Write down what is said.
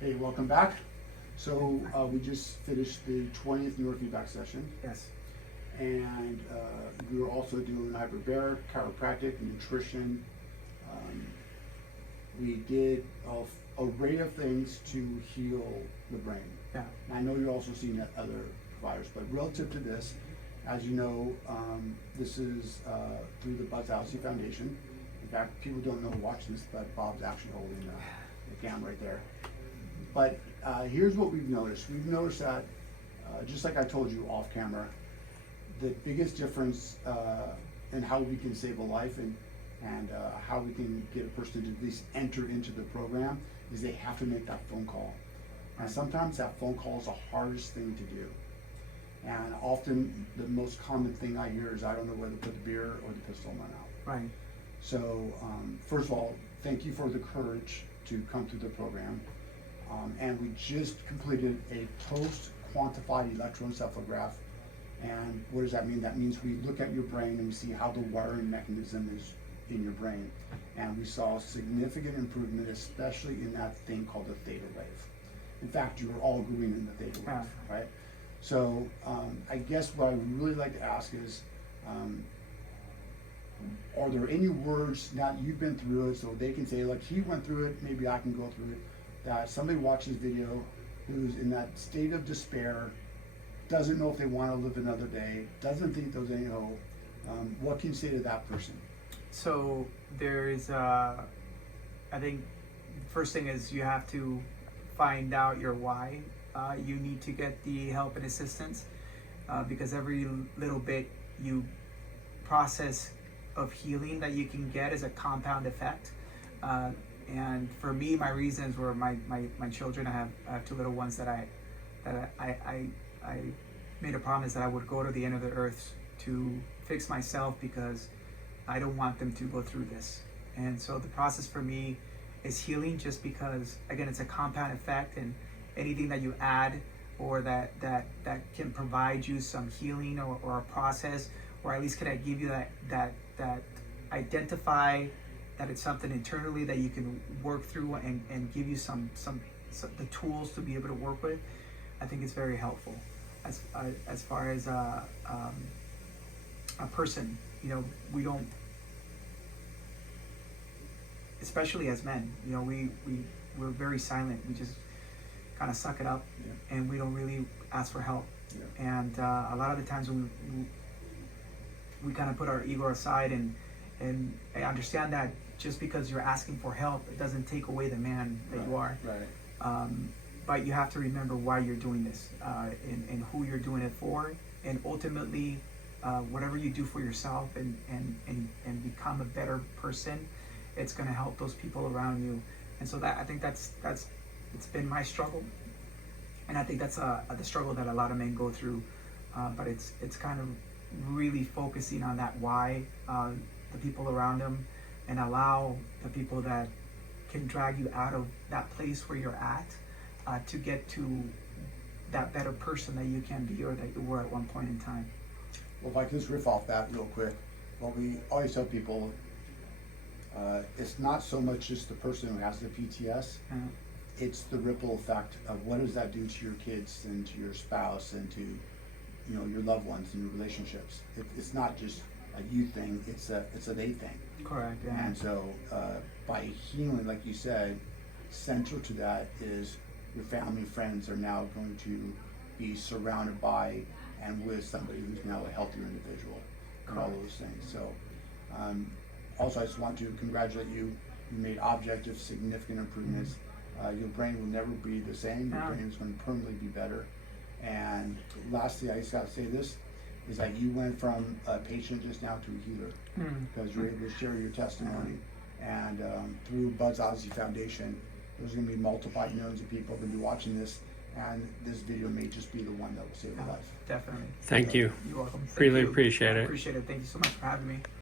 Hey, welcome back. So we just finished the 20th neurofeedback session, Yes. and we were also doing hyperbaric, chiropractic, nutrition. We did a array of things to heal the brain. Yeah. And I know you're also seeing that other providers, but relative to this, as you know, this is through the Odyssey Foundation. In fact, people don't know watching this, but Bob's actually holding the camera right there. But here's what we've noticed. We've noticed that, just like I told you off camera, the biggest difference in how we can save a life and how we can get a person to at least enter into the program is they have to make that phone call. And sometimes that phone call is the hardest thing to do. And often the most common thing I hear is I don't know whether to put the beer or the pistol in my mouth. Right. So first of all, thank you for the courage to come through the program. And we just completed a post-quantified electroencephalograph. And what does that mean? That means we look at your brain and we see how the wiring mechanism is in your brain. And we saw significant improvement, especially in that thing called the theta wave. In fact, you were all green in the theta wave, right? So I guess what I would really like to ask is, are there any words, now that you've been through it, so they can say, like, he went through it, maybe I can go through it, that somebody watches video who's in that state of despair, doesn't know if they want to live another day, doesn't think there's any hope, what can you say to that person? So there is, I think, the first thing is you have to find out your why. You need to get the help and assistance because every little bit you process of healing that you can get is a compound effect. And for me, my reasons were my children. I have two little ones that I made a promise that I would go to the end of the earth to fix myself because I don't want them to go through this. And so the process for me is healing, just because, again, it's a compound effect, and anything that you add or that can provide you some healing or a process, or at least can I give you that identify that it's something internally that you can work through and give you some the tools to be able to work with. I think it's very helpful. As far as a person, we don't, especially as men, we're very silent. We just kind of suck it up, and we don't really ask for help. And a lot of the times we kind of put our ego aside, and I understand that just because you're asking for help, it doesn't take away the man that you are. Right. But you have to remember why you're doing this, and who you're doing it for, and ultimately, whatever you do for yourself and become a better person, it's going to help those people around you. And so I think that's it's been my struggle, and I think that's the struggle that a lot of men go through. But it's kind of really focusing on that why, the people around them, and allow the people that can drag you out of that place where you're at to get to that better person that you can be or that you were at one point in time. Well, if I can just riff off that real quick, well, we always tell people it's not so much just the person who has the PTS, it's the ripple effect of what does that do to your kids and to your spouse and to your loved ones and your relationships. It's not just a you thing, it's a they thing. Correct. Yeah. And so by healing, like you said, central to that is your family, friends are now going to be surrounded by and with somebody who's now a healthier individual and all those things. So also I just want to congratulate you. You made objective, significant improvements. Your brain will never be the same. Your brain is going to permanently be better. And lastly, I just got to say this, is that you went from a patient just now to a healer because you're able to share your testimony. And through Odyssey Foundation, there's going to be multiplied millions of people going to be watching this, and this video may just be the one that will save a life. Definitely. Thank you. You're welcome. Really appreciate it. Appreciate it. Thank you so much for having me.